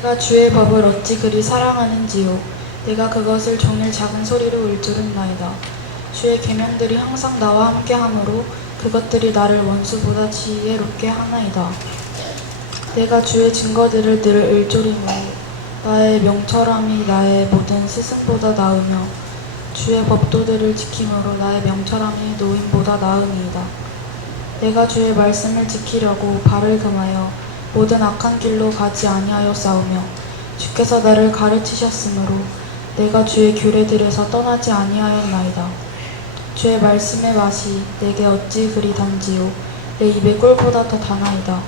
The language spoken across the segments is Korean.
내가 주의 법을 어찌 그리 사랑하는지요. 내가 그것을 종일 작은 소리로 울주른나이다. 주의 계명들이 항상 나와 함께하므로 그것들이 나를 원수보다 지혜롭게 하나이다. 내가 주의 증거들을 늘 울조리므로 나의 명철함이 나의 모든 스승보다 나으며 주의 법도들을 지킴으로 나의 명철함이 노인보다 나으니이다. 내가 주의 말씀을 지키려고 발을 금하여 모든 악한 길로 가지 아니하여 싸우며 주께서 나를 가르치셨으므로 내가 주의 규례들에서 떠나지 아니하였나이다. 주의 말씀의 맛이 내게 어찌 그리 단지요 내 입의 꿀보다 더 다나이다.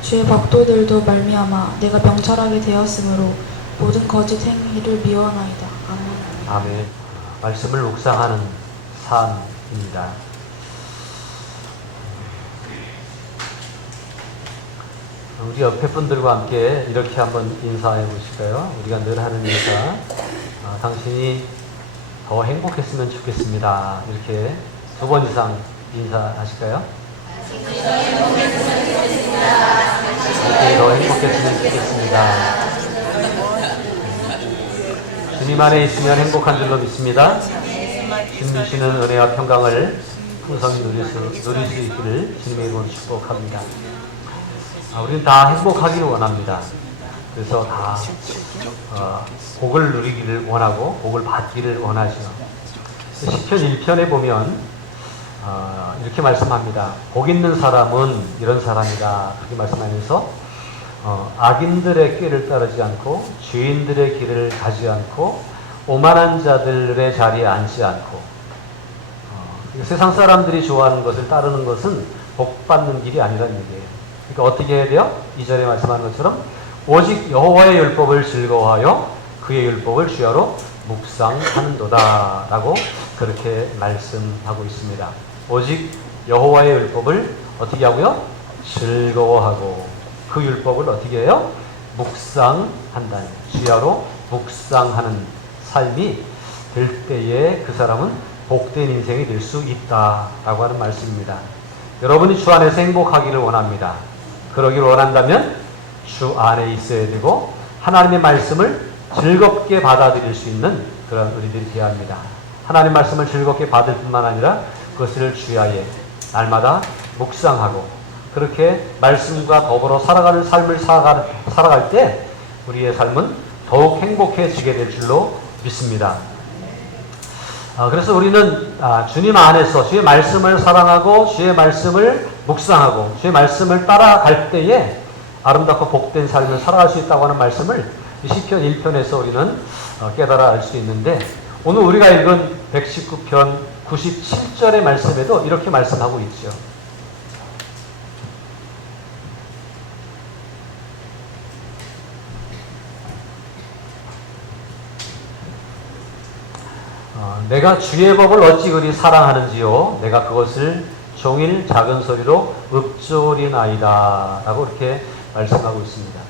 주의 법도들도 말미암아 내가 명철하게 되었으므로 모든 거짓 행위를 미워하나이다. 아멘. 아멘. 말씀을 묵상하는 삶입니다. 우리 옆에 분들과 함께 이렇게 한번 인사해 보실까요? 우리가 늘 하는 인사. 당신이 더 행복했으면 좋겠습니다. 이렇게 2번 이상 인사하실까요? 당신이 더 행복했으면 좋겠습니다. 당신이 더 행복했으면 좋겠습니다. 주님 안에 있으면 행복한 줄로 믿습니다. 주님 주시는 은혜와 평강을 풍성히 누릴 수 있기를 주님의 이름으로 축복합니다. 우리는 다 행복하기를 원합니다. 그래서 다 복을 누리기를 원하고 복을 받기를 원하죠. 시편 1편에 보면 이렇게 말씀합니다. 복 있는 사람은 이런 사람이다. 그렇게 말씀하면서 악인들의 꾀를 따르지 않고 죄인들의 길을 가지 않고 오만한 자들의 자리에 앉지 않고 세상 사람들이 좋아하는 것을 따르는 것은 복 받는 길이 아니라는 얘기예요. 그러니까 어떻게 해야 돼요? 2절에 말씀하는 것처럼 오직 여호와의 율법을 즐거워하여 그의 율법을 주야로 묵상하는도다 라고 그렇게 말씀하고 있습니다. 오직 여호와의 율법을 어떻게 하고요? 즐거워하고 그 율법을 어떻게 해요? 묵상한다. 주야로 묵상하는 삶이 될 때에 그 사람은 복된 인생이 될 수 있다라고 하는 말씀입니다. 여러분이 주 안에서 행복하기를 원합니다. 그러기를 원한다면 주 안에 있어야 되고 하나님의 말씀을 즐겁게 받아들일 수 있는 그런 우리들이 되어야 합니다. 하나님 말씀을 즐겁게 받을 뿐만 아니라 그것을 주야에 날마다 묵상하고 그렇게 말씀과 더불어 살아가는 삶을 살아갈 때 우리의 삶은 더욱 행복해지게 될 줄로 믿습니다. 그래서 우리는 주님 안에서 주의 말씀을 사랑하고 주의 말씀을 묵상하고 주의 말씀을 따라갈 때에 아름답고 복된 삶을 살아갈 수 있다고 하는 말씀을 시편 1편에서 우리는 깨달아 알 수 있는데 오늘 우리가 읽은 119편 97절의 말씀에도 이렇게 말씀하고 있죠. 내가 주의 법을 어찌 그리 사랑하는지요 내가 그것을 종일 작은 소리로 읊조리나이다 라고 이렇게 말씀하고 있습니다.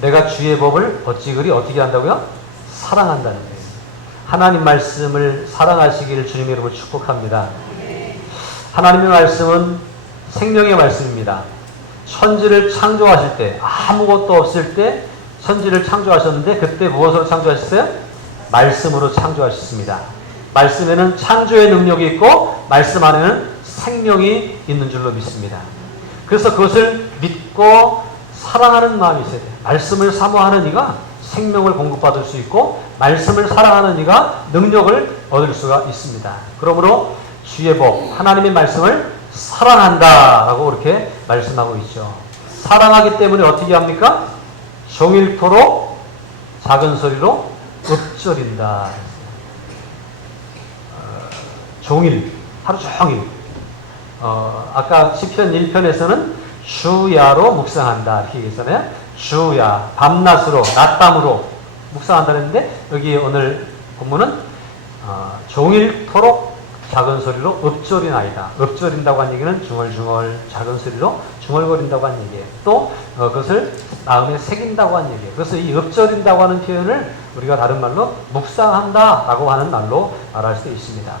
내가 주의 법을 어찌 그리 어떻게 한다고요? 사랑한다는 거예요. 하나님 말씀을 사랑하시기를 주님의 이름으로 축복합니다. 하나님의 말씀은 생명의 말씀입니다. 천지를 창조하실 때 아무것도 없을 때 천지를 창조하셨는데 그때 무엇으로 창조하셨어요? 말씀으로 창조하셨습니다. 말씀에는 창조의 능력이 있고 말씀 안에는 생명이 있는 줄로 믿습니다. 그래서 그것을 믿고 사랑하는 마음이 있어야 돼요. 말씀을 사모하는 이가 생명을 공급받을 수 있고 말씀을 사랑하는 이가 능력을 얻을 수가 있습니다. 그러므로 주의 법, 하나님의 말씀을 사랑한다라고 그렇게 말씀하고 있죠. 사랑하기 때문에 어떻게 합니까? 종일토록 작은 소리로 읊조린다. 종일, 하루 종일. 아까 시편 1편에서는 주야로 묵상한다 이렇게 얘기했잖아요. 주야, 밤낮으로, 낮밤으로 묵상한다 했는데 여기 오늘 본문은 종일토록 작은 소리로 읊조리나이다. 읊조린다고 한 얘기는 중얼중얼 작은 소리로 중얼거린다고 한 얘기예요. 또 그것을 마음에 새긴다고 한 얘기예요. 그래서 이 읊조린다고 하는 표현을 우리가 다른 말로 묵상한다라고 하는 말로 말할 수 있습니다.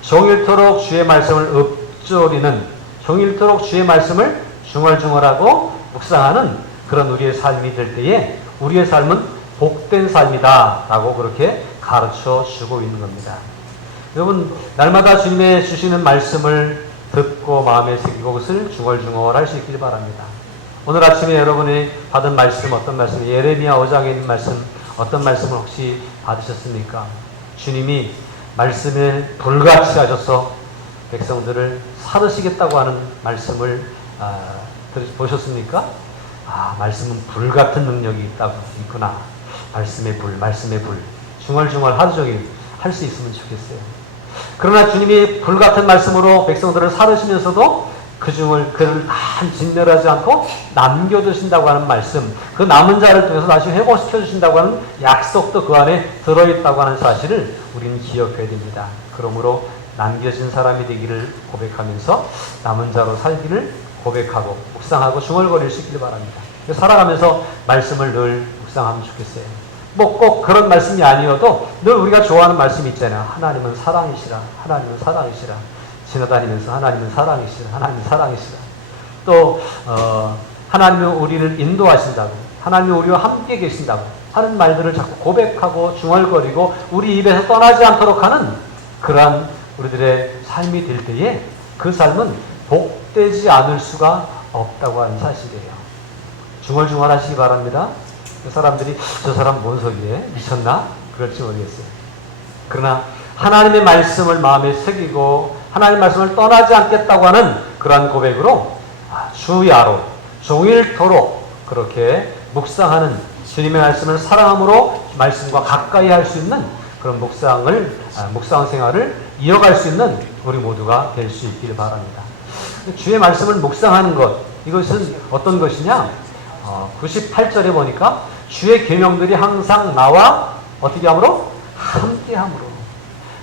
종일토록 주의 말씀을 읊조리는, 종일토록 주의 말씀을 중얼중얼하고 묵상하는 그런 우리의 삶이 될 때에 우리의 삶은 복된 삶이다 라고 그렇게 가르쳐 주고 있는 겁니다. 여러분, 날마다 주님의 주시는 말씀을 듣고 마음에 새기고 그것을 중얼중얼 할 수 있길 바랍니다. 오늘 아침에 여러분이 받은 말씀, 어떤 말씀, 예레미야 5장에 있는 말씀, 어떤 말씀을 혹시 받으셨습니까? 주님이 말씀에 불같이 하셔서 백성들을 사르시겠다고 하는 말씀을 보셨습니까? 말씀은 불 같은 능력이 있구나. 말씀의 불. 중얼중얼 하루 종일 할 수 있으면 좋겠어요. 그러나 주님이 불 같은 말씀으로 백성들을 사르시면서도 그를 다 진멸하지 않고 남겨두신다고 하는 말씀, 그 남은 자를 통해서 다시 회복시켜 주신다고 하는 약속도 그 안에 들어있다고 하는 사실을 우리는 기억해야 됩니다. 그러므로 남겨진 사람이 되기를 고백하면서 남은 자로 살기를 고백하고 묵상하고 중얼거릴 수 있기를 바랍니다. 살아가면서 말씀을 늘 묵상하면 좋겠어요. 뭐 꼭 그런 말씀이 아니어도 늘 우리가 좋아하는 말씀이 있잖아요. 하나님은 사랑이시라. 하나님은 사랑이시라. 지나다니면서 하나님은 사랑이시라. 하나님은 사랑이시라. 또 하나님은 우리를 인도하신다고, 하나님은 우리와 함께 계신다고 하는 말들을 자꾸 고백하고 중얼거리고 우리 입에서 떠나지 않도록 하는 그러한 우리들의 삶이 될 때에 그 삶은 복되지 않을 수가 없다고 하는 사실이에요. 중얼중얼 하시기 바랍니다. 그 사람들이 저 사람 뭔 소리에 미쳤나? 그럴지 모르겠어요. 그러나 하나님의 말씀을 마음에 새기고 하나님의 말씀을 떠나지 않겠다고 하는 그러한 고백으로 주야로 종일토록 그렇게 묵상하는 주님의 말씀을 사랑함으로 말씀과 가까이 할 수 있는 그런 묵상 생활을 이어갈 수 있는 우리 모두가 될 수 있기를 바랍니다. 주의 말씀을 묵상하는 것, 이것은 어떤 것이냐? 98절에 보니까 주의 계명들이 항상 나와 어떻게 함으로? 함께 함으로.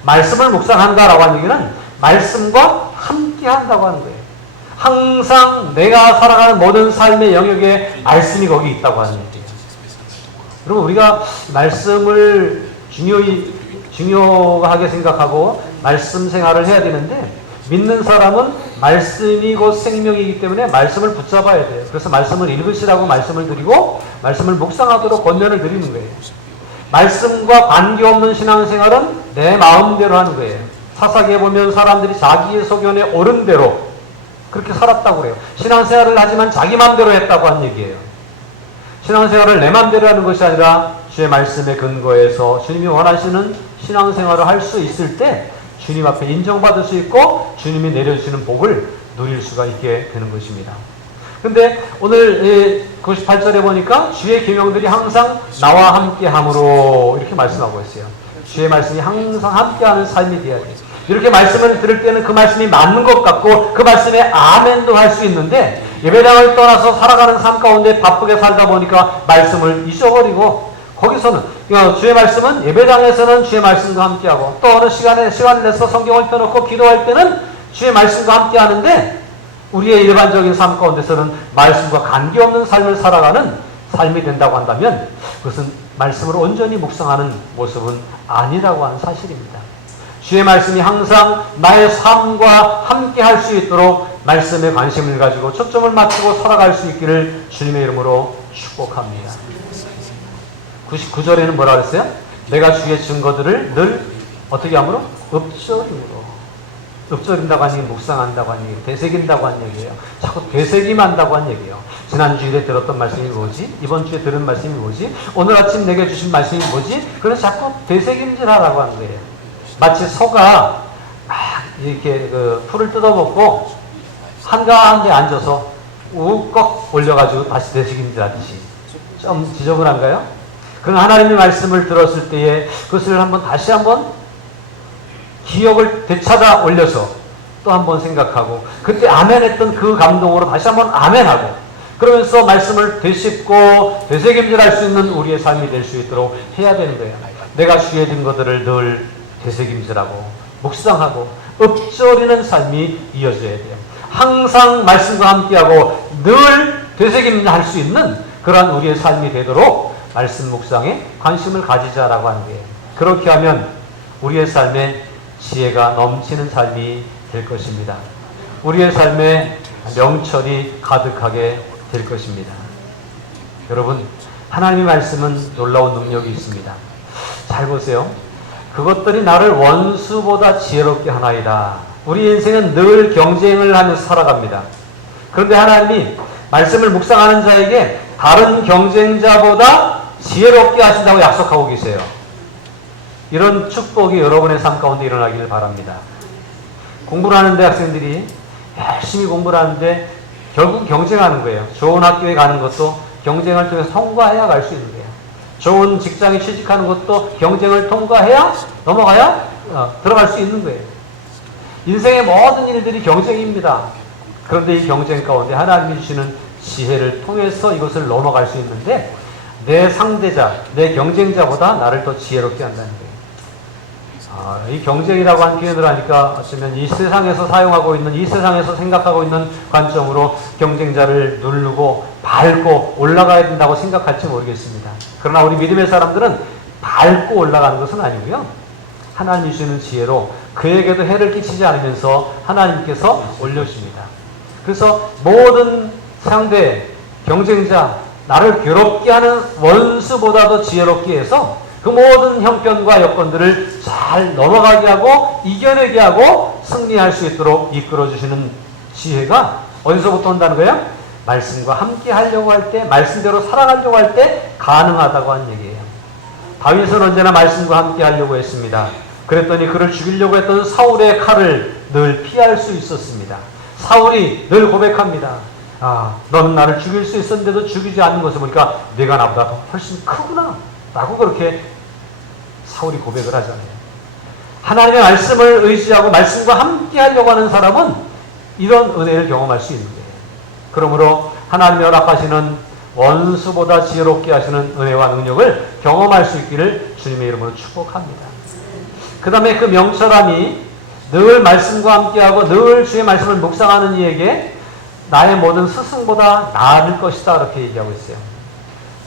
말씀을 묵상한다라고 하는 얘기는 말씀과 함께 한다고 하는 거예요. 항상 내가 살아가는 모든 삶의 영역에 말씀이 거기 있다고 하는 얘기예요. 여러분, 우리가 말씀을 중요하게 생각하고 말씀 생활을 해야 되는데, 믿는 사람은 말씀이 곧 생명이기 때문에 말씀을 붙잡아야 돼요. 그래서 말씀을 읽으시라고 말씀을 드리고 말씀을 묵상하도록 권면을 드리는 거예요. 말씀과 관계없는 신앙생활은 내 마음대로 하는 거예요. 사사기에 보면 사람들이 자기의 소견에 옳은 대로 그렇게 살았다고 그래요. 신앙생활을 하지만 자기 마음대로 했다고 하는 얘기예요. 신앙생활을 내 마음대로 하는 것이 아니라 주의 말씀에 근거해서 주님이 원하시는 신앙생활을 할 수 있을 때 주님 앞에 인정받을 수 있고 주님이 내려주시는 복을 누릴 수가 있게 되는 것입니다. 근데 오늘 98절에 보니까 주의 계명들이 항상 나와 함께 함으로 이렇게 말씀하고 있어요. 주의 말씀이 항상 함께하는 삶이 되어야 돼요. 이렇게 말씀을 들을 때는 그 말씀이 맞는 것 같고 그 말씀에 아멘도 할 수 있는데, 예배당을 떠나서 살아가는 삶 가운데 바쁘게 살다 보니까 말씀을 잊어버리고, 거기서는 주의 말씀은 예배당에서는 주의 말씀과 함께하고 또 어느 시간을 내서 성경을 펴놓고 기도할 때는 주의 말씀과 함께하는데, 우리의 일반적인 삶 가운데서는 말씀과 관계없는 삶을 살아가는 삶이 된다고 한다면 그것은 말씀을 온전히 묵상하는 모습은 아니라고 하는 사실입니다. 주의 말씀이 항상 나의 삶과 함께 할 수 있도록 말씀에 관심을 가지고 초점을 맞추고 살아갈 수 있기를 주님의 이름으로 축복합니다. 99절에는 뭐라 그랬어요? 내가 주의 증거들을 늘 어떻게 함으로? 읊조림으로. 읊조린다고 하는 얘기, 묵상한다고 하는 얘기, 되새긴다고 하는 얘기예요. 자꾸 되새김한다고 하는 얘기예요. 지난주에 들었던 말씀이 뭐지? 이번 주에 들은 말씀이 뭐지? 오늘 아침 내게 주신 말씀이 뭐지? 그래서 자꾸 되새김질하라고 하는 거예요. 마치 소가 막 이렇게 풀을 뜯어먹고 한가한데 앉아서 우꺽 올려가지고 다시 되새김질하듯이. 좀 지저분한가요? 그런 하나님의 말씀을 들었을 때에 그것을 다시 한번 기억을 되찾아 올려서 또 한번 생각하고, 그때 아멘했던 그 감동으로 다시 한번 아멘하고, 그러면서 말씀을 되씹고 되새김질할 수 있는 우리의 삶이 될 수 있도록 해야 되는 거예요. 내가 주의 증거들을 늘 되새김질하고 묵상하고 읊조리는 삶이 이어져야 돼요. 항상 말씀과 함께하고 늘 되새김할 수 있는 그러한 우리의 삶이 되도록 말씀 묵상에 관심을 가지자라고 하는 거예요. 그렇게 하면 우리의 삶에 지혜가 넘치는 삶이 될 것입니다. 우리의 삶에 명철이 가득하게 될 것입니다. 여러분, 하나님의 말씀은 놀라운 능력이 있습니다. 잘 보세요. 그것들이 나를 원수보다 지혜롭게 하나이다. 우리 인생은 늘 경쟁을 하면서 살아갑니다. 그런데 하나님이 말씀을 묵상하는 자에게 다른 경쟁자보다 지혜롭게 하신다고 약속하고 계세요. 이런 축복이 여러분의 삶 가운데 일어나기를 바랍니다. 공부를 하는데 학생들이 열심히 공부를 하는데 결국 경쟁하는 거예요. 좋은 학교에 가는 것도 경쟁을 통해서 통과해야 갈 수 있는 거예요. 좋은 직장에 취직하는 것도 경쟁을 통과해야 넘어가야 들어갈 수 있는 거예요. 인생의 모든 일들이 경쟁입니다. 그런데 이 경쟁 가운데 하나님이 주시는 지혜를 통해서 이것을 넘어갈 수 있는데 내 상대자, 내 경쟁자보다 나를 더 지혜롭게 한다는 거예요. 이 경쟁이라고 한 표현을 하니까 어쩌면 이 세상에서 사용하고 있는, 이 세상에서 생각하고 있는 관점으로 경쟁자를 누르고 밟고 올라가야 된다고 생각할지 모르겠습니다. 그러나 우리 믿음의 사람들은 밟고 올라가는 것은 아니고요. 하나님이 주시는 지혜로 그에게도 해를 끼치지 않으면서 하나님께서 올려주십니다. 그래서 모든 상대, 경쟁자, 나를 괴롭게 하는 원수보다도 지혜롭게 해서 그 모든 형편과 여건들을 잘 넘어가게 하고 이겨내게 하고 승리할 수 있도록 이끌어주시는 지혜가 어디서부터 온다는 거예요? 말씀과 함께 하려고 할 때, 말씀대로 살아가려고 할 때 가능하다고 하는 얘기예요. 다윗은 언제나 말씀과 함께 하려고 했습니다. 그랬더니 그를 죽이려고 했던 사울의 칼을 늘 피할 수 있었습니다. 사울이 늘 고백합니다. 너는 나를 죽일 수 있었는데도 죽이지 않는 것을 보니까 내가 나보다 더 훨씬 크구나 라고 그렇게 사울이 고백을 하잖아요. 하나님의 말씀을 의지하고 말씀과 함께 하려고 하는 사람은 이런 은혜를 경험할 수 있는 거예요. 그러므로 하나님이 허락하시는 원수보다 지혜롭게 하시는 은혜와 능력을 경험할 수 있기를 주님의 이름으로 축복합니다. 그 다음에 그 명철함이 늘 말씀과 함께하고 늘 주의 말씀을 묵상하는 이에게 나의 모든 스승보다 나을 것이다 이렇게 얘기하고 있어요.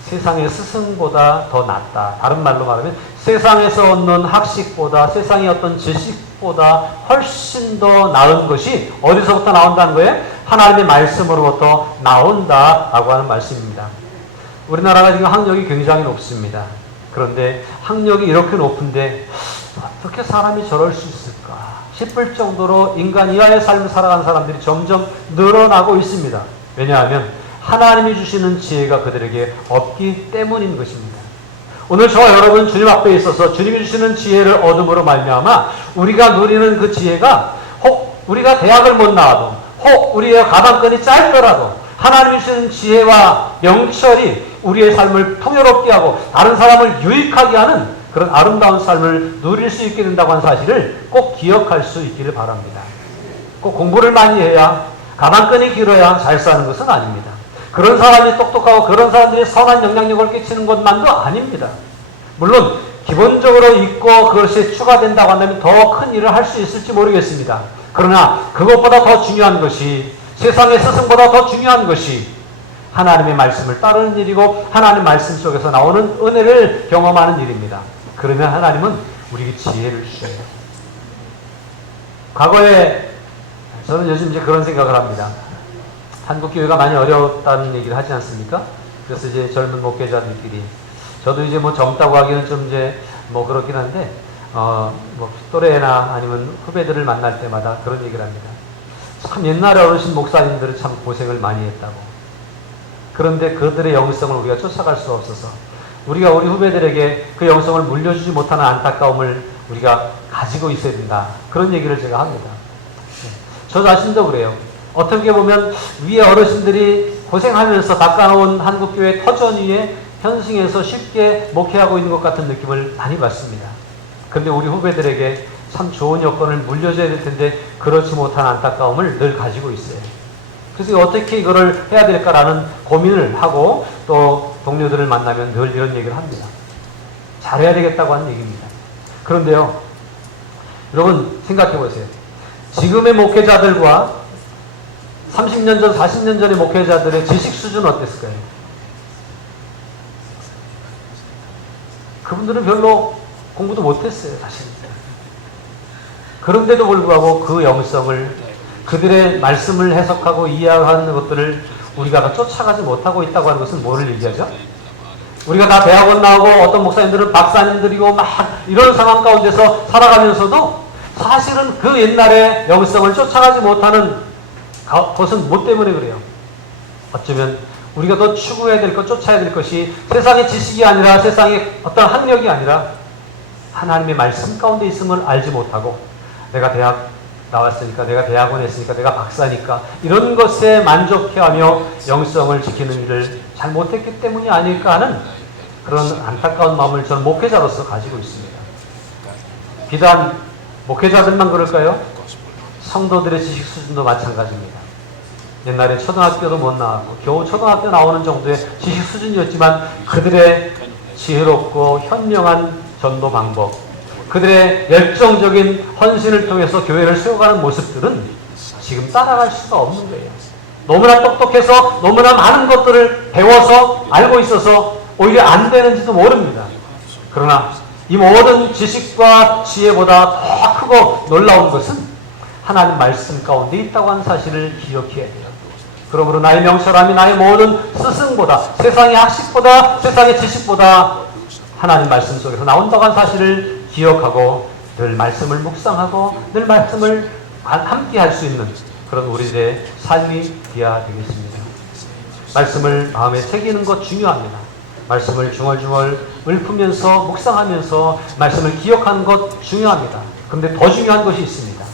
세상의 스승보다 더 낫다. 다른 말로 말하면 세상에서 얻는 학식보다, 세상의 어떤 지식보다 훨씬 더 나은 것이 어디서부터 나온다는 거예요? 하나님의 말씀으로부터 나온다라고 하는 말씀입니다. 우리나라가 지금 학력이 굉장히 높습니다. 그런데 학력이 이렇게 높은데 어떻게 사람이 저럴 수 있을까 싶을 정도로 인간 이하의 삶을 살아가는 사람들이 점점 늘어나고 있습니다. 왜냐하면 하나님이 주시는 지혜가 그들에게 없기 때문인 것입니다. 오늘 저와 여러분 주님 앞에 있어서 주님이 주시는 지혜를 얻음으로 말미암아 우리가 누리는 그 지혜가 혹 우리가 대학을 못 나와도 혹 우리의 가방끈이 짧더라도 하나님이 주시는 지혜와 명철이 우리의 삶을 풍요롭게 하고 다른 사람을 유익하게 하는 그런 아름다운 삶을 누릴 수 있게 된다고 하는 사실을 꼭 기억할 수 있기를 바랍니다. 꼭 공부를 많이 해야 가방끈이 길어야 잘 사는 것은 아닙니다. 그런 사람이 똑똑하고 그런 사람들이 선한 영향력을 끼치는 것만도 아닙니다. 물론 기본적으로 있고 그것이 추가된다고 한다면 더 큰 일을 할 수 있을지 모르겠습니다. 그러나 그것보다 더 중요한 것이 세상의 스승보다 더 중요한 것이 하나님의 말씀을 따르는 일이고 하나님의 말씀 속에서 나오는 은혜를 경험하는 일입니다. 그러면 하나님은 우리에게 지혜를 주셔요. 과거에 저는 요즘 이제 그런 생각을 합니다. 한국 교회가 많이 어려웠다는 얘기를 하지 않습니까? 그래서 이제 젊은 목회자들끼리 저도 이제 뭐 젊다고 하기는 좀 이제 뭐 그렇긴 한데 뭐 또래나 아니면 후배들을 만날 때마다 그런 얘기를 합니다. 참 옛날에 어르신 목사님들은 참 고생을 많이 했다고. 그런데 그들의 영성을 우리가 쫓아갈 수 없어서 우리가 우리 후배들에게 그 영성을 물려주지 못하는 안타까움을 우리가 가지고 있어야 된다. 그런 얘기를 제가 합니다. 저 자신도 그래요. 어떻게 보면 위에 어르신들이 고생하면서 닦아놓은 한국교회 터전 위에 현승해서 쉽게 목회하고 있는 것 같은 느낌을 많이 받습니다. 그런데 우리 후배들에게 참 좋은 여건을 물려줘야 될 텐데 그렇지 못한 안타까움을 늘 가지고 있어요. 그래서 어떻게 이거를 해야 될까라는 고민을 하고 또 동료들을 만나면 늘 이런 얘기를 합니다. 잘해야 되겠다고 하는 얘기입니다. 그런데요, 여러분 생각해 보세요. 지금의 목회자들과 30년 전, 40년 전의 목회자들의 지식 수준은 어땠을까요? 그분들은 별로 공부도 못했어요, 사실. 그런데도 불구하고 그 영성을, 그들의 말씀을 해석하고 이해하는 것들을 우리가 다 쫓아가지 못하고 있다고 하는 것은 뭐를 얘기하죠? 우리가 다 대학원 나오고 어떤 목사님들은 박사님들이고 막 이런 상황 가운데서 살아가면서도 사실은 그 옛날의 영성을 쫓아가지 못하는 것은 뭐 때문에 그래요? 어쩌면 우리가 더 추구해야 될 것, 쫓아야 될 것이 세상의 지식이 아니라 세상의 어떤 학력이 아니라 하나님의 말씀 가운데 있음을 알지 못하고 내가 대학 나왔으니까, 내가 대학원 했으니까, 내가 박사니까 이런 것에 만족해하며 영성을 지키는 일을 잘 못했기 때문이 아닐까 하는 그런 안타까운 마음을 저는 목회자로서 가지고 있습니다. 비단 목회자들만 그럴까요? 성도들의 지식 수준도 마찬가지입니다. 옛날에 초등학교도 못 나왔고 겨우 초등학교 나오는 정도의 지식 수준이었지만 그들의 지혜롭고 현명한 전도 방법, 그들의 열정적인 헌신을 통해서 교회를 세워가는 모습들은 지금 따라갈 수가 없는 거예요. 너무나 똑똑해서 너무나 많은 것들을 배워서 알고 있어서 오히려 안 되는지도 모릅니다. 그러나 이 모든 지식과 지혜보다 더 크고 놀라운 것은 하나님 말씀 가운데 있다고 하는 사실을 기억해야 돼요. 그러므로 나의 명철함이 나의 모든 스승보다, 세상의 학식보다, 세상의 지식보다 하나님 말씀 속에서 나온다고 하는 사실을 기억하고 늘 말씀을 묵상하고 늘 말씀을 함께 할 수 있는 그런 우리들의 삶이 되어야 되겠습니다. 말씀을 마음에 새기는 것 중요합니다. 말씀을 중얼중얼 읊으면서 묵상하면서 말씀을 기억하는 것 중요합니다. 그런데 더 중요한 것이 있습니다.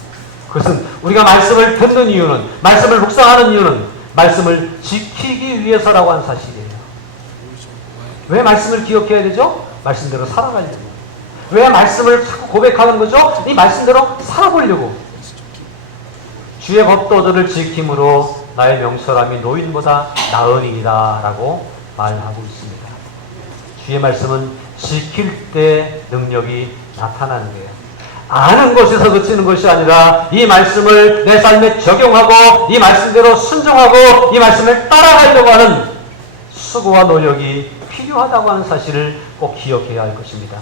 그것은 우리가 말씀을 듣는 이유는, 말씀을 묵상하는 이유는 말씀을 지키기 위해서라고 하는 사실이에요. 왜 말씀을 기억해야 되죠? 말씀대로 살아가려고. 왜 말씀을 자꾸 고백하는 거죠? 이 말씀대로 살아보려고. 주의 법도들을 지킴으로 나의 명철함이 노인보다 나으니이다 라고 말하고 있습니다. 주의 말씀은 지킬 때 능력이 나타나는 거예요. 아는 것에서 그치는 것이 아니라 이 말씀을 내 삶에 적용하고 이 말씀대로 순종하고 이 말씀을 따라가려고 하는 수고와 노력이 필요하다고 하는 사실을 꼭 기억해야 할 것입니다.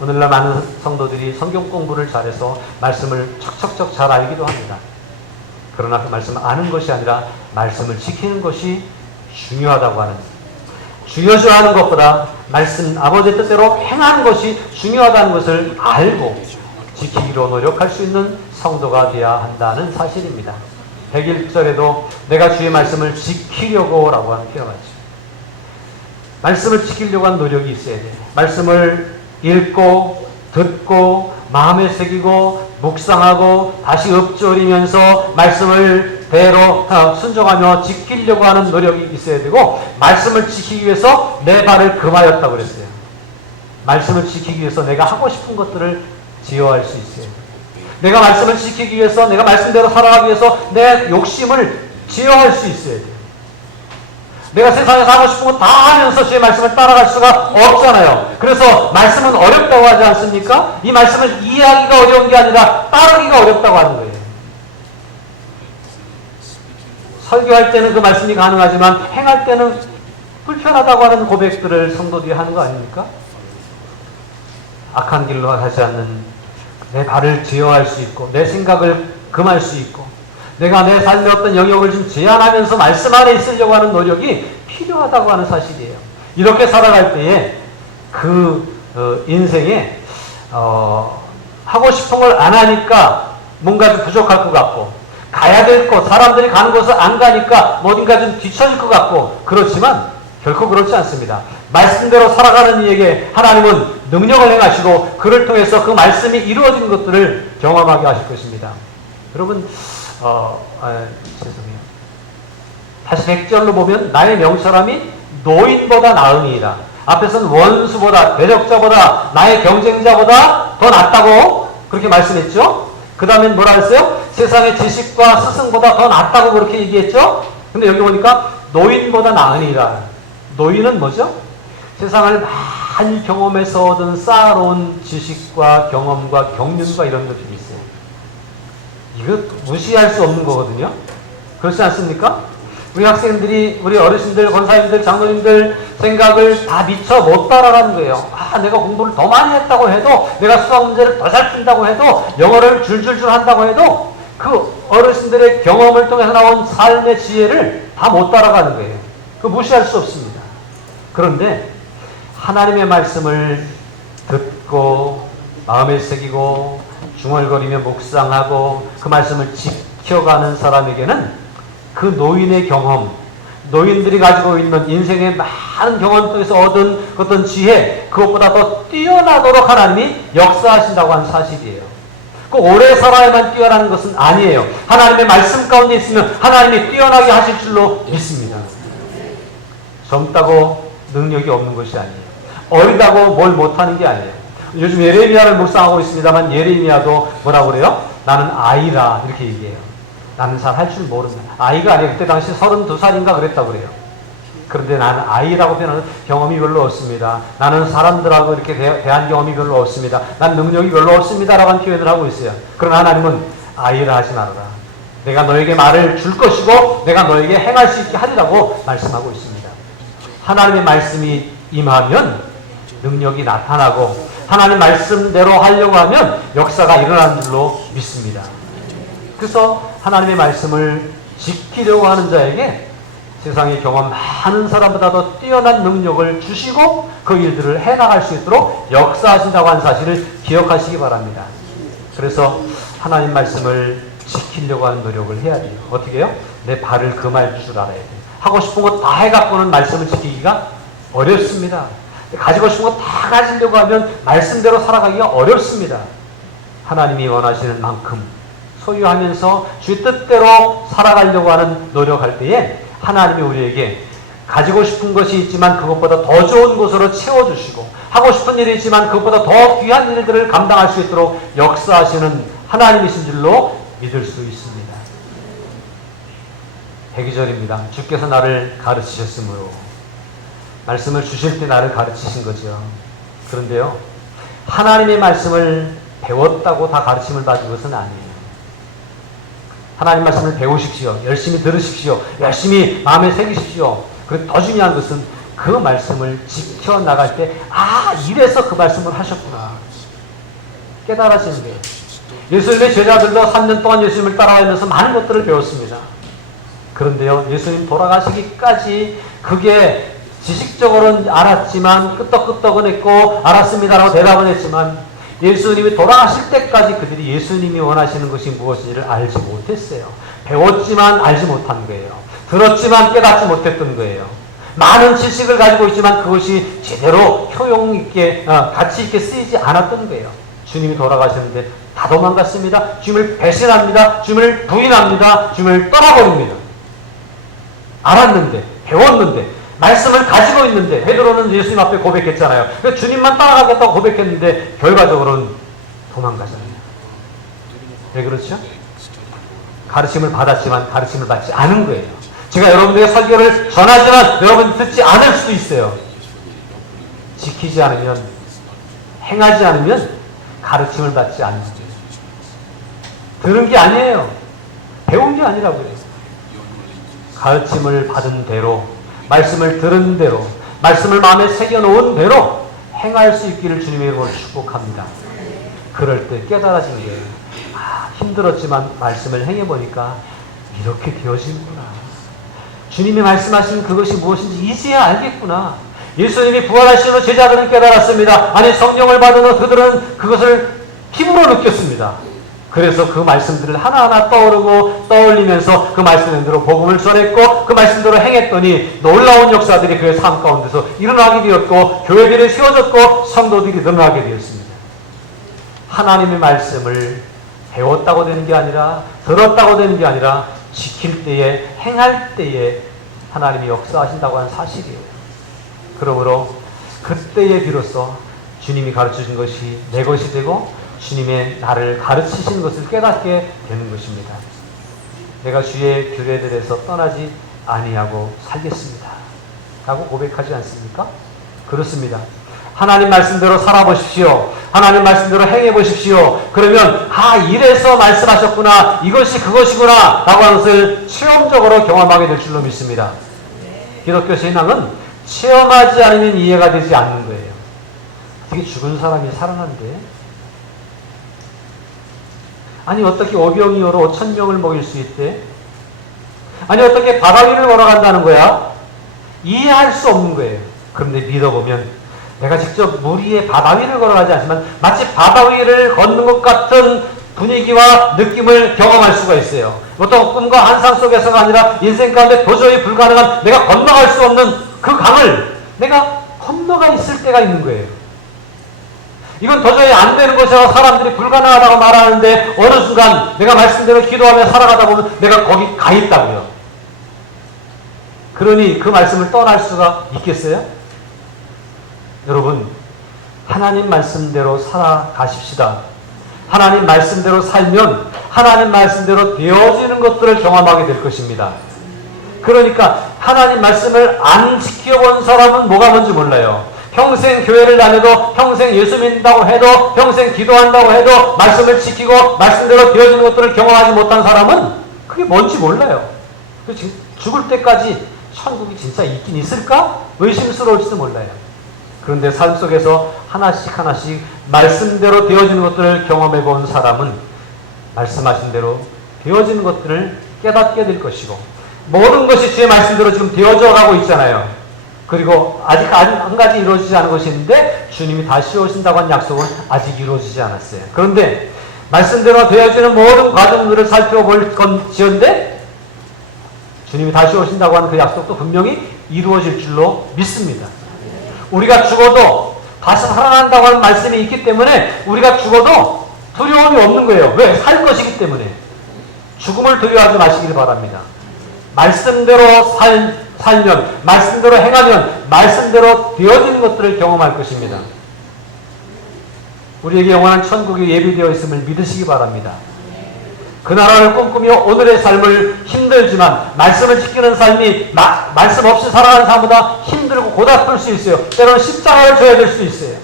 오늘날 많은 성도들이 성경 공부를 잘해서 말씀을 척척척 잘 알기도 합니다. 그러나 그 말씀을 아는 것이 아니라 말씀을 지키는 것이 중요하다고 하는, 중요시하는 것보다 말씀 아버지의 뜻대로 행하는 것이 중요하다는 것을 알고 지키기로 노력할 수 있는 성도가 되어야 한다는 사실입니다. 101절에도 내가 주의 말씀을 지키려고 라고 하는 표현을 하죠. 말씀을 지키려고 하는 노력이 있어야 돼요. 말씀을 읽고 듣고 마음에 새기고 묵상하고 다시 읊조리면서 말씀을 대로 순종하며 지키려고 하는 노력이 있어야 되고, 말씀을 지키기 위해서 내 발을 금하였다고 그랬어요. 말씀을 지키기 위해서 내가 하고 싶은 것들을 제어할 수 있어요. 내가 말씀을 지키기 위해서, 내가 말씀대로 살아가기 위해서 내 욕심을 제어할 수 있어야 돼요. 내가 세상에서 하고 싶은 거 다 하면서 주의 말씀을 따라갈 수가 없잖아요. 그래서 말씀은 어렵다고 하지 않습니까? 이 말씀을 이해하기가 어려운 게 아니라 따르기가 어렵다고 하는 거예요. 설교할 때는 그 말씀이 가능하지만 행할 때는 불편하다고 하는 고백들을 성도들이 하는 거 아닙니까? 악한 길로 가지 않는 내 발을 제어할 수 있고 내 생각을 금할 수 있고 내가 내 삶의 어떤 영역을 좀 제한하면서 말씀 안에 있으려고 하는 노력이 필요하다고 하는 사실이에요. 이렇게 살아갈 때에 그 인생에 하고 싶은 걸 안 하니까 뭔가 좀 부족할 것 같고, 가야 될 곳, 사람들이 가는 곳을 안 가니까 어딘가 좀 뒤처질 것 같고, 그렇지만 결코 그렇지 않습니다. 말씀대로 살아가는 이에게 하나님은 능력을 행하시고 그를 통해서 그 말씀이 이루어지는 것들을 경험하게 하실 것입니다. 여러분, 죄송해요. 다시 100절로 보면 나의 명철함이 노인보다 나으니이다. 앞에서는 원수보다, 대적자보다, 나의 경쟁자보다 더 낫다고 그렇게 말씀했죠. 그 다음엔 뭐라 했어요? 세상의 지식과 스승보다 더 낫다고 그렇게 얘기했죠. 근데 여기 보니까 노인보다 나으니이다. 노인은 뭐죠? 세상을 많이 경험해서 얻은 쌓아놓은 지식과 경험과 경륜과 이런 것들이 있어요. 이거 무시할 수 없는 거거든요. 그렇지 않습니까? 우리 학생들이, 우리 어르신들, 권사님들, 장로님들 생각을 다 미처 못 따라가는 거예요. 내가 공부를 더 많이 했다고 해도, 내가 수학 문제를 더 잘 푼다고 해도, 영어를 줄줄줄 한다고 해도 그 어르신들의 경험을 통해서 나온 삶의 지혜를 다 못 따라가는 거예요. 그 무시할 수 없습니다. 그런데 하나님의 말씀을 듣고 마음에 새기고 중얼거리며 묵상하고 그 말씀을 지켜가는 사람에게는 그 노인의 경험, 노인들이 가지고 있는 인생의 많은 경험 통해서 얻은 어떤 지혜, 그것보다 더 뛰어나도록 하나님이 역사하신다고 하는 사실이에요. 그 오래 살아야만 뛰어나는 것은 아니에요. 하나님의 말씀 가운데 있으면 하나님이 뛰어나게 하실 줄로 믿습니다. 젊다고 능력이 없는 것이 아니에요. 어리다고 뭘 못하는 게 아니에요. 요즘 예레미야를 묵상하고 있습니다만 예레미야도 뭐라고 그래요? 나는 아이라 이렇게 얘기해요. 나는 잘 할 줄 모른다. 아이가 아니에요. 그때 당시 32살인가 그랬다고 그래요. 그런데 나는 아이라고 표현하는 경험이 별로 없습니다. 나는 사람들하고 이렇게 대한 경험이 별로 없습니다. 난 능력이 별로 없습니다. 라고 하는 표현을 하고 있어요. 그러나 하나님은 아이라 하지 말아라. 내가 너에게 말을 줄 것이고 내가 너에게 행할 수 있게 하리라고 말씀하고 있습니다. 하나님의 말씀이 임하면 능력이 나타나고 하나님 말씀대로 하려고 하면 역사가 일어나는 줄로 믿습니다. 그래서 하나님의 말씀을 지키려고 하는 자에게 세상의 경험 많은 사람보다 더 뛰어난 능력을 주시고 그 일들을 해나갈 수 있도록 역사하신다고 하는 사실을 기억하시기 바랍니다. 그래서 하나님 말씀을 지키려고 하는 노력을 해야 돼요. 어떻게 해요? 내 발을 금할 줄 알아야 돼요. 하고 싶은 거 다 해갖고는 말씀을 지키기가 어렵습니다. 가지고 싶은 거 다 가지려고 하면 말씀대로 살아가기가 어렵습니다. 하나님이 원하시는 만큼 소유하면서 주의 뜻대로 살아가려고 하는 노력할 때에 하나님이 우리에게 가지고 싶은 것이 있지만 그것보다 더 좋은 곳으로 채워주시고 하고 싶은 일이 있지만 그것보다 더 귀한 일들을 감당할 수 있도록 역사하시는 하나님이신 줄로 믿을 수 있습니다. 백이절입니다. 주께서 나를 가르치셨으므로 말씀을 주실 때 나를 가르치신 거죠. 그런데요, 하나님의 말씀을 배웠다고 다 가르침을 받은 것은 아니에요. 하나님 말씀을 배우십시오. 열심히 들으십시오. 열심히 마음에 새기십시오. 그리고 더 중요한 것은 그 말씀을 지켜나갈 때 이래서 그 말씀을 하셨구나 깨달아지는 거예요. 예수님의 제자들도 3년 동안 예수님을 따라가면서 많은 것들을 배웠습니다. 그런데요, 예수님 돌아가시기까지 그게 지식적으로는 알았지만 끄떡끄떡은 했고 알았습니다라고 대답은 했지만 예수님이 돌아가실 때까지 그들이 예수님이 원하시는 것이 무엇인지를 알지 못했어요. 배웠지만 알지 못한 거예요. 들었지만 깨닫지 못했던 거예요. 많은 지식을 가지고 있지만 그것이 제대로 효용 있게 가치 있게 쓰이지 않았던 거예요. 주님이 돌아가셨는데 다 도망갔습니다. 주님을 배신합니다. 주님을 부인합니다. 주님을 떠나버립니다. 알았는데 배웠는데 말씀을 가지고 있는데 베드로는 예수님 앞에 고백했잖아요. 그러니까 주님만 따라가겠다고 고백했는데 결과적으로는 도망가잖아요. 왜 그렇죠? 가르침을 받았지만 가르침을 받지 않은 거예요. 제가 여러분들에게 설교를 전하지만 여러분 듣지 않을 수도 있어요. 지키지 않으면, 행하지 않으면 가르침을 받지 않는 거예요. 들은 게 아니에요. 배운 게 아니라고요. 가르침을 받은 대로, 말씀을 들은 대로, 말씀을 마음에 새겨놓은 대로 행할 수 있기를 주님의 이름으로 축복합니다. 그럴 때 깨달아진 거예요. 힘들었지만 말씀을 행해보니까 이렇게 되어지는구나. 주님이 말씀하신 그것이 무엇인지 이제야 알겠구나. 예수님이 부활하신 후 제자들은 깨달았습니다. 아니, 성령을 받은 후 그들은 그것을 힘으로 느꼈습니다. 그래서 그 말씀들을 하나하나 떠올리면서 그 말씀대로 복음을 전했고 그 말씀대로 행했더니 놀라운 역사들이 그의 삶 가운데서 일어나게 되었고 교회들이 세워졌고 성도들이 늘어나게 되었습니다. 하나님의 말씀을 배웠다고 되는 게 아니라 들었다고 되는 게 아니라 지킬 때에 행할 때에 하나님이 역사하신다고 하는 사실이에요. 그러므로 그때에 비로소 주님이 가르쳐준 것이 내 것이 되고 주님의 나를 가르치신 것을 깨닫게 되는 것입니다. 내가 주의 규례들에서 떠나지 아니하고 살겠습니다 라고 고백하지 않습니까? 그렇습니다. 하나님 말씀대로 살아보십시오. 하나님 말씀대로 행해보십시오. 그러면 이래서 말씀하셨구나, 이것이 그것이구나 라고 하는 것을 체험적으로 경험하게 될 줄로 믿습니다. 기독교 신앙은 체험하지 않으면 이해가 되지 않는 거예요. 어떻게 죽은 사람이 살아난대? 아니 어떻게 오병이어로 5,000명을 먹일 수 있대? 아니 어떻게 바다 위를 걸어간다는 거야? 이해할 수 없는 거예요. 그런데 믿어보면 내가 직접 물 위에 바다 위를 걸어가지 않지만 마치 바다 위를 걷는 것 같은 분위기와 느낌을 경험할 수가 있어요. 어떤 꿈과 환상 속에서가 아니라 인생 가운데 도저히 불가능한 내가 건너갈 수 없는 그 강을 내가 건너가 있을 때가 있는 거예요. 이건 도저히 안 되는 것이라고 사람들이 불가능하다고 말하는데 어느 순간 내가 말씀대로 기도하며 살아가다 보면 내가 거기 가 있다고요. 그러니 그 말씀을 떠날 수가 있겠어요? 여러분, 하나님 말씀대로 살아가십시다. 하나님 말씀대로 살면 하나님 말씀대로 되어지는 것들을 경험하게 될 것입니다. 그러니까 하나님 말씀을 안 지켜본 사람은 뭐가 뭔지 몰라요. 평생 교회를 다녀도 평생 예수 믿는다고 해도 평생 기도한다고 해도 말씀을 지키고 말씀대로 되어지는 것들을 경험하지 못한 사람은 그게 뭔지 몰라요. 죽을 때까지 천국이 진짜 있긴 있을까? 의심스러울지도 몰라요. 그런데 삶 속에서 하나씩 말씀대로 되어지는 것들을 경험해 본 사람은 말씀하신 대로 되어지는 것들을 깨닫게 될 것이고 모든 것이 주의 말씀대로 지금 되어져 가고 있잖아요. 그리고 아직 한 가지 이루어지지 않은 것이 있는데 주님이 다시 오신다고 한 약속은 아직 이루어지지 않았어요. 그런데 말씀대로 되어지는 모든 과정들을 살펴볼 건지언데 주님이 다시 오신다고 하는 그 약속도 분명히 이루어질 줄로 믿습니다. 우리가 죽어도 다시 살아난다고 하는 말씀이 있기 때문에 우리가 죽어도 두려움이 없는 거예요. 왜? 살 것이기 때문에. 죽음을 두려워하지 마시길 바랍니다. 말씀대로 살면, 말씀대로 행하면, 말씀대로 되어지는 것들을 경험할 것입니다. 우리에게 영원한 천국이 예비되어 있음을 믿으시기 바랍니다. 그 나라를 꿈꾸며 오늘의 삶을 힘들지만 말씀을 지키는 삶이 말씀 없이 살아가는 삶보다 힘들고 고달플 수 있어요. 때로는 십자가를 져야 될 수 있어요.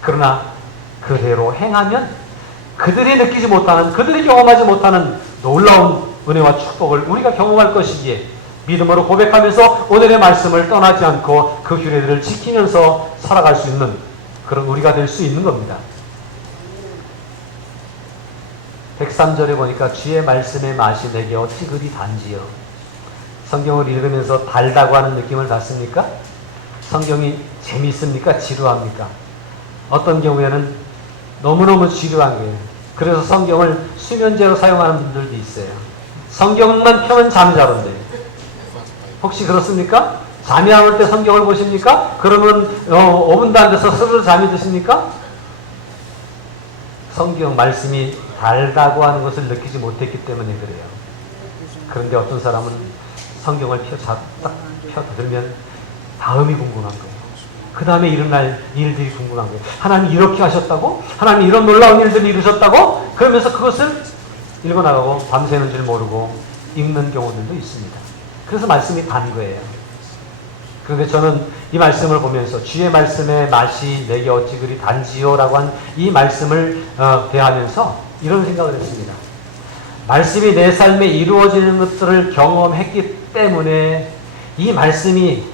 그러나 그대로 행하면 그들이 느끼지 못하는, 그들이 경험하지 못하는 놀라운 은혜와 축복을 우리가 경험할 것이기에 믿음으로 고백하면서 오늘의 말씀을 떠나지 않고 그 규례들을 지키면서 살아갈 수 있는 그런 우리가 될 수 있는 겁니다. 103절에 보니까 주의 말씀의 맛이 내게 어찌 그리 단지요. 성경을 읽으면서 달다고 하는 느낌을 받습니까? 성경이 재미있습니까? 지루합니까? 어떤 경우에는 너무너무 지루한 거예요. 그래서 성경을 수면제로 사용하는 분들도 있어요. 성경만 펴면 잠이 잘 온대요. 혹시 그렇습니까? 잠이 안 올 때 성경을 보십니까? 그러면 5분도 안 돼서 스르르 잠이 드십니까? 성경 말씀이 달다고 하는 것을 느끼지 못했기 때문에 그래요. 그런데 어떤 사람은 성경을 딱 펴들면 다음이 궁금한 거예요. 그 다음에 일어날 일들이 궁금한 거예요. 하나님 이렇게 하셨다고? 하나님 이런 놀라운 일들을 이루셨다고? 그러면서 그것을 읽어나가고 밤새는 줄 모르고 읽는 경우들도 있습니다. 그래서 말씀이 단 거예요. 그런데 저는 이 말씀을 보면서 주의 말씀의 맛이 내게 어찌 그리 단지요 라고 한 이 말씀을 대하면서 이런 생각을 했습니다. 말씀이 내 삶에 이루어지는 것들을 경험했기 때문에 이 말씀이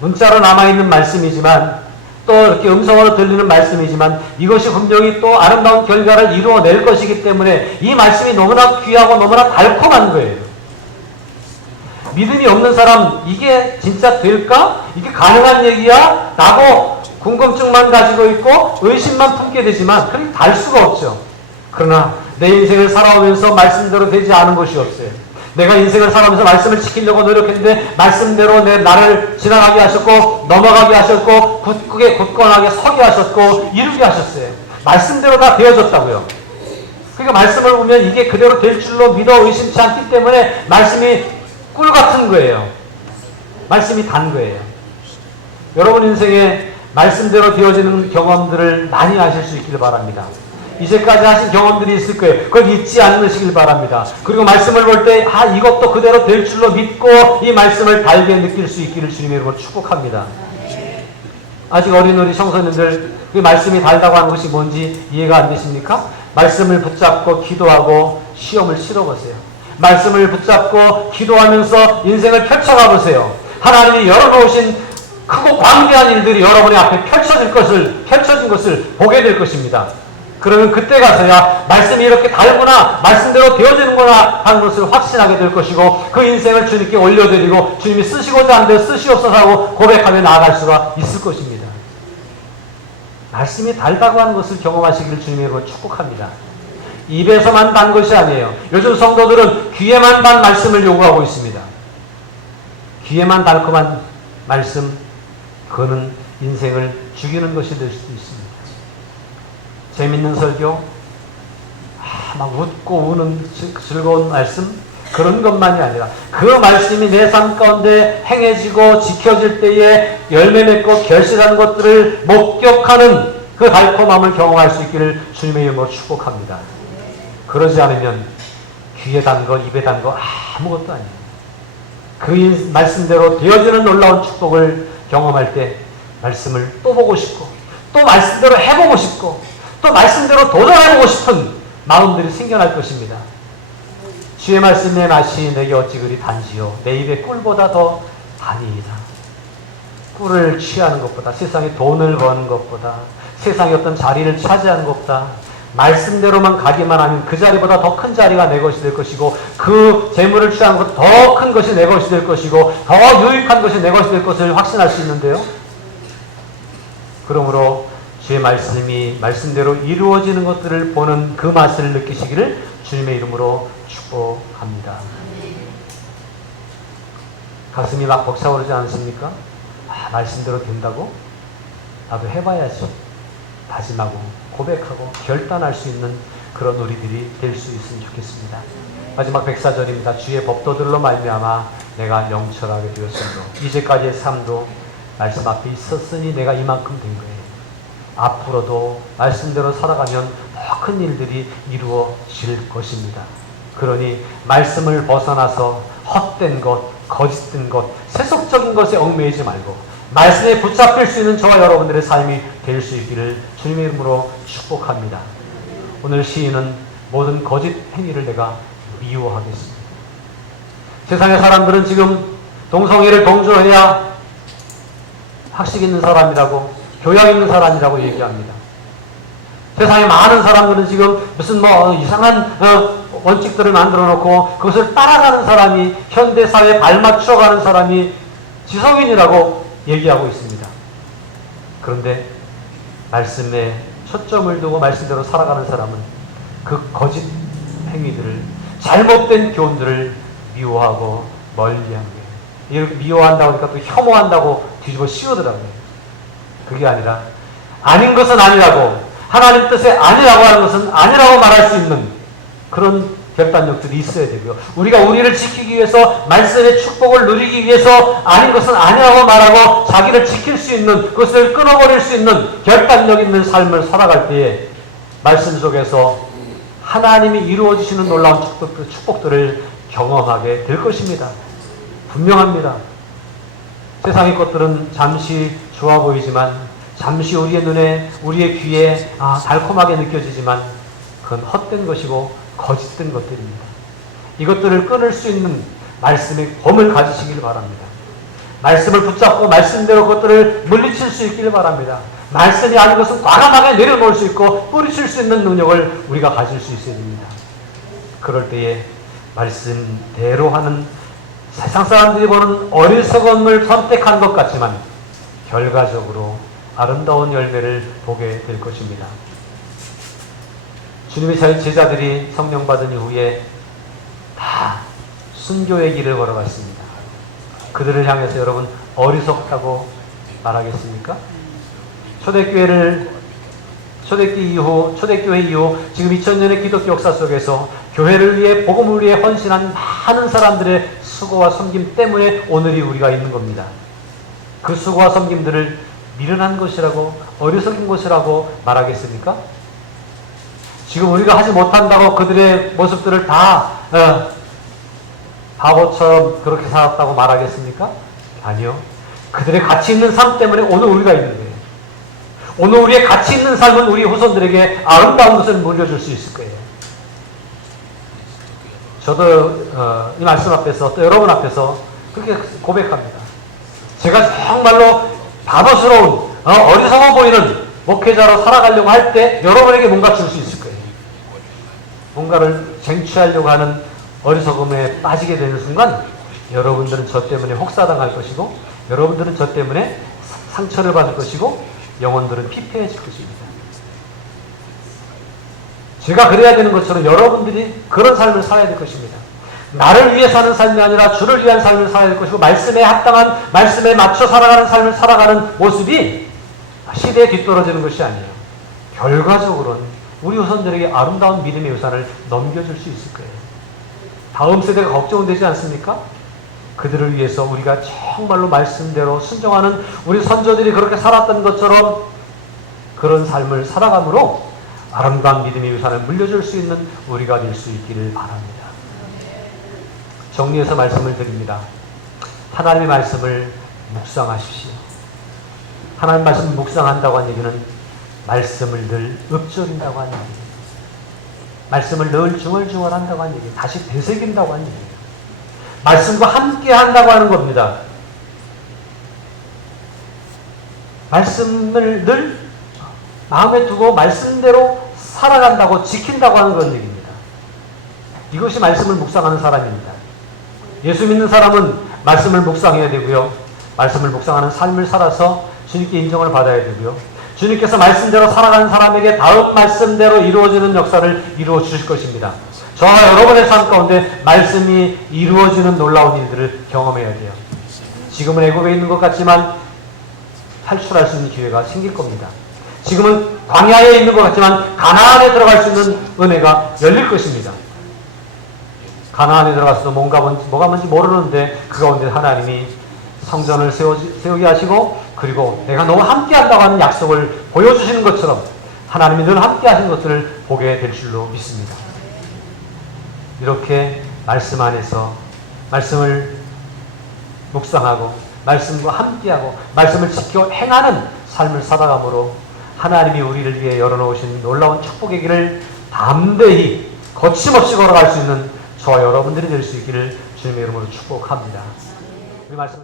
문자로 남아있는 말씀이지만 또 이렇게 음성으로 들리는 말씀이지만 이것이 분명히 또 아름다운 결과를 이루어낼 것이기 때문에 이 말씀이 너무나 귀하고 너무나 달콤한 거예요. 믿음이 없는 사람 이게 진짜 될까? 이게 가능한 얘기야? 라고 궁금증만 가지고 있고 의심만 품게 되지만 그렇게 달 수가 없죠. 그러나 내 인생을 살아오면서 말씀대로 되지 않은 것이 없어요. 내가 인생을 살아오면서 말씀을 지키려고 노력했는데 말씀대로 나를 지나가게 하셨고 넘어가게 하셨고 굳건하게 서게 하셨고 이루게 하셨어요. 말씀대로 다 되어졌다고요. 그러니까 말씀을 보면 이게 그대로 될 줄로 믿어 의심치 않기 때문에 말씀이 꿀 같은 거예요. 말씀이 단 거예요. 여러분 인생에 말씀대로 되어지는 경험들을 많이 하실 수 있기를 바랍니다. 이제까지 하신 경험들이 있을 거예요. 그걸 잊지 않으시길 바랍니다. 그리고 말씀을 볼 때 이것도 그대로 될 줄로 믿고 이 말씀을 달게 느낄 수 있기를 주님의 이름으로 축복합니다. 아직 어린 우리 청소년들 그 말씀이 달다고 하는 것이 뭔지 이해가 안 되십니까? 말씀을 붙잡고 기도하고 시험을 치러보세요. 말씀을 붙잡고 기도하면서 인생을 펼쳐가 보세요. 하나님이 열어놓으신 크고 광대한 일들이 여러분의 앞에 펼쳐진 것을 보게 될 것입니다. 그러면 그때 가서야 말씀이 이렇게 달구나, 말씀대로 되어지는구나 하는 것을 확신하게 될 것이고, 그 인생을 주님께 올려드리고 주님이 쓰시고자 하는데 쓰시옵소서 하고 고백하며 나아갈 수가 있을 것입니다. 말씀이 달다고 하는 것을 경험하시기를 주님으로 축복합니다. 입에서만 단 것이 아니에요. 요즘 성도들은 귀에만 단 말씀을 요구하고 있습니다. 귀에만 달콤한 말씀, 그거는 인생을 죽이는 것이 될 수도 있습니다. 재밌는 설교, 막 웃고 우는 즐거운 말씀, 그런 것만이 아니라 그 말씀이 내 삶 가운데 행해지고 지켜질 때에 열매 맺고 결실하는 것들을 목격하는 그 달콤함을 경험할 수 있기를 주님의 이름으로 축복합니다. 그러지 않으면 귀에 단 거, 입에 단 거 아무것도 아니에요. 그 말씀대로 되어지는 놀라운 축복을 경험할 때 말씀을 또 보고 싶고, 또 말씀대로 해보고 싶고, 또 말씀대로 도전해보고 싶은 마음들이 생겨날 것입니다. 주의 말씀의 맛이 내게 어찌 그리 단지요, 내 입에 꿀보다 더 단이이다. 꿀을 취하는 것보다, 세상에 돈을 버는 것보다, 세상의 어떤 자리를 차지하는 것보다 말씀대로만 가기만 하면 그 자리보다 더 큰 자리가 내 것이 될 것이고, 그 재물을 취하는 것 더 큰 것이 내 것이 될 것이고, 더 유익한 것이 내 것이 될 것을 확신할 수 있는데요. 그러므로 주의 말씀이 말씀대로 이루어지는 것들을 보는 그 맛을 느끼시기를 주님의 이름으로 축복합니다. 가슴이 막 벅차오르지 않습니까? 말씀대로 된다고? 나도 해봐야지. 다짐하고 고백하고 결단할 수 있는 그런 우리들이 될 수 있으면 좋겠습니다. 마지막 104절입니다. 주의 법도들로 말미암아 내가 영철하게 되었으므로 이제까지의 삶도 말씀 앞에 있었으니 내가 이만큼 된 거예요. 앞으로도 말씀대로 살아가면 더 큰 일들이 이루어질 것입니다. 그러니 말씀을 벗어나서 헛된 것, 거짓된 것, 세속적인 것에 얽매이지 말고 말씀에 붙잡힐 수 있는 저와 여러분들의 삶이 될 수 있기를 주님의 이름으로 축복합니다. 오늘 시인은 모든 거짓 행위를 내가 미워하겠습니다. 세상의 사람들은 지금 동성애를 동조해야 학식 있는 사람이라고, 교양 있는 사람이라고 얘기합니다. 세상에 많은 사람들은 지금 무슨 이상한 원칙들을 만들어 놓고 그것을 따라가는 사람이, 현대사회에 발맞춰가는 사람이 지성인이라고 얘기하고 있습니다. 그런데 말씀에 초점을 두고 말씀대로 살아가는 사람은 그 거짓 행위들을, 잘못된 교훈들을 미워하고 멀리한 거예요. 이렇게 미워한다고 하니까 또 혐오한다고 뒤집어 씌우더라고요. 그게 아니라 아닌 것은 아니라고, 하나님 뜻에 아니라고 하는 것은 아니라고 말할 수 있는 그런 결단력들이 있어야 되고요. 우리가 우리를 지키기 위해서, 말씀의 축복을 누리기 위해서 아닌 것은 아니라고 말하고 자기를 지킬 수 있는, 그것을 끊어버릴 수 있는 결단력 있는 삶을 살아갈 때에 말씀 속에서 하나님이 이루어지시는 놀라운 축복들을 경험하게 될 것입니다. 분명합니다. 세상의 것들은 잠시 좋아 보이지만, 잠시 우리의 눈에, 우리의 귀에 달콤하게 느껴지지만 그건 헛된 것이고 거짓된 것들입니다. 이것들을 끊을 수 있는 말씀의 검을 가지시길 바랍니다. 말씀을 붙잡고 말씀대로 그것들을 물리칠 수 있기를 바랍니다. 말씀이 아닌 것은 과감하게 내려놓을 수 있고 뿌리칠 수 있는 능력을 우리가 가질 수 있어야 됩니다. 그럴 때에 말씀대로 하는, 세상 사람들이 보는 어리석음을 선택한 것 같지만 결과적으로 아름다운 열매를 보게 될 것입니다. 주님의 제자들이 성령 받은 이후에 다 순교의 길을 걸어갔습니다. 그들을 향해서 여러분 어리석다고 말하겠습니까? 초대교회 이후 지금 2000년의 기독교 역사 속에서 교회를 위해, 복음을 위해 헌신한 많은 사람들의 수고와 섬김 때문에 오늘이 우리가 있는 겁니다. 그 수고와 섬김들을 미련한 것이라고, 어리석은 것이라고 말하겠습니까? 지금 우리가 하지 못한다고 그들의 모습들을 다 바보처럼 그렇게 살았다고 말하겠습니까? 아니요. 그들의 가치 있는 삶 때문에 오늘 우리가 있는 거예요. 오늘 우리의 가치 있는 삶은 우리 후손들에게 아름다운 것을 물려줄 수 있을 거예요. 저도 이 말씀 앞에서, 또 여러분 앞에서 그렇게 고백합니다. 제가 정말로 바보스러운, 어리석어 보이는 목회자로 살아가려고 할 때 여러분에게 뭔가 줄 수 있을 거예요. 뭔가를 쟁취하려고 하는 어리석음에 빠지게 되는 순간 여러분들은 저 때문에 혹사당할 것이고 여러분들은 저 때문에 상처를 받을 것이고 영혼들은 피폐해질 것입니다. 제가 그래야 되는 것처럼 여러분들이 그런 삶을 살아야 될 것입니다. 나를 위해 사는 삶이 아니라 주를 위한 삶을 살아야 될 것이고 말씀에 합당한 말씀에 맞춰 살아가는 삶을 살아가는 모습이 시대에 뒤떨어지는 것이 아니에요. 결과적으로는 우리 후손들에게 아름다운 믿음의 유산을 넘겨줄 수 있을 거예요. 다음 세대가 걱정은 되지 않습니까? 그들을 위해서 우리가 정말로 말씀대로 순종하는 우리 선조들이 그렇게 살았던 것처럼 그런 삶을 살아감으로 아름다운 믿음의 유산을 물려줄 수 있는 우리가 될 수 있기를 바랍니다. 정리해서 말씀을 드립니다. 하나님의 말씀을 묵상하십시오. 하나님의 말씀을 묵상한다고 하는 얘기는 말씀을 늘 읊조린다고 하는 얘기예요. 말씀을 늘 중얼중얼한다고 하는 얘기예요. 다시 되새긴다고 하는 얘기예요. 말씀과 함께 한다고 하는 겁니다. 말씀을 늘 마음에 두고 말씀대로 살아간다고 지킨다고 하는 그런 얘기입니다. 이것이 말씀을 묵상하는 사람입니다. 예수 믿는 사람은 말씀을 묵상해야 되고요. 말씀을 묵상하는 삶을 살아서 주님께 인정을 받아야 되고요. 주님께서 말씀대로 살아가는 사람에게 다음 말씀대로 이루어지는 역사를 이루어 주실 것입니다. 저와 여러분의 삶 가운데 말씀이 이루어지는 놀라운 일들을 경험해야 돼요. 지금은 애굽에 있는 것 같지만 탈출할 수 있는 기회가 생길 겁니다. 지금은 광야에 있는 것 같지만 가나안에 들어갈 수 있는 은혜가 열릴 것입니다. 가나안에 들어가서도 뭐가 뭔지 모르는데 그 가운데 하나님이 성전을 세우게 하시고 그리고 내가 너와 함께 한다고 하는 약속을 보여주시는 것처럼 하나님이 늘 함께 하시는 것들을 보게 될 줄로 믿습니다. 이렇게 말씀 안에서 말씀을 묵상하고 말씀과 함께하고 말씀을 지켜 행하는 삶을 살아감으로 하나님이 우리를 위해 열어놓으신 놀라운 축복의 길을 담대히 거침없이 걸어갈 수 있는 저와 여러분들이 될 수 있기를 주님의 이름으로 축복합니다. 우리 말씀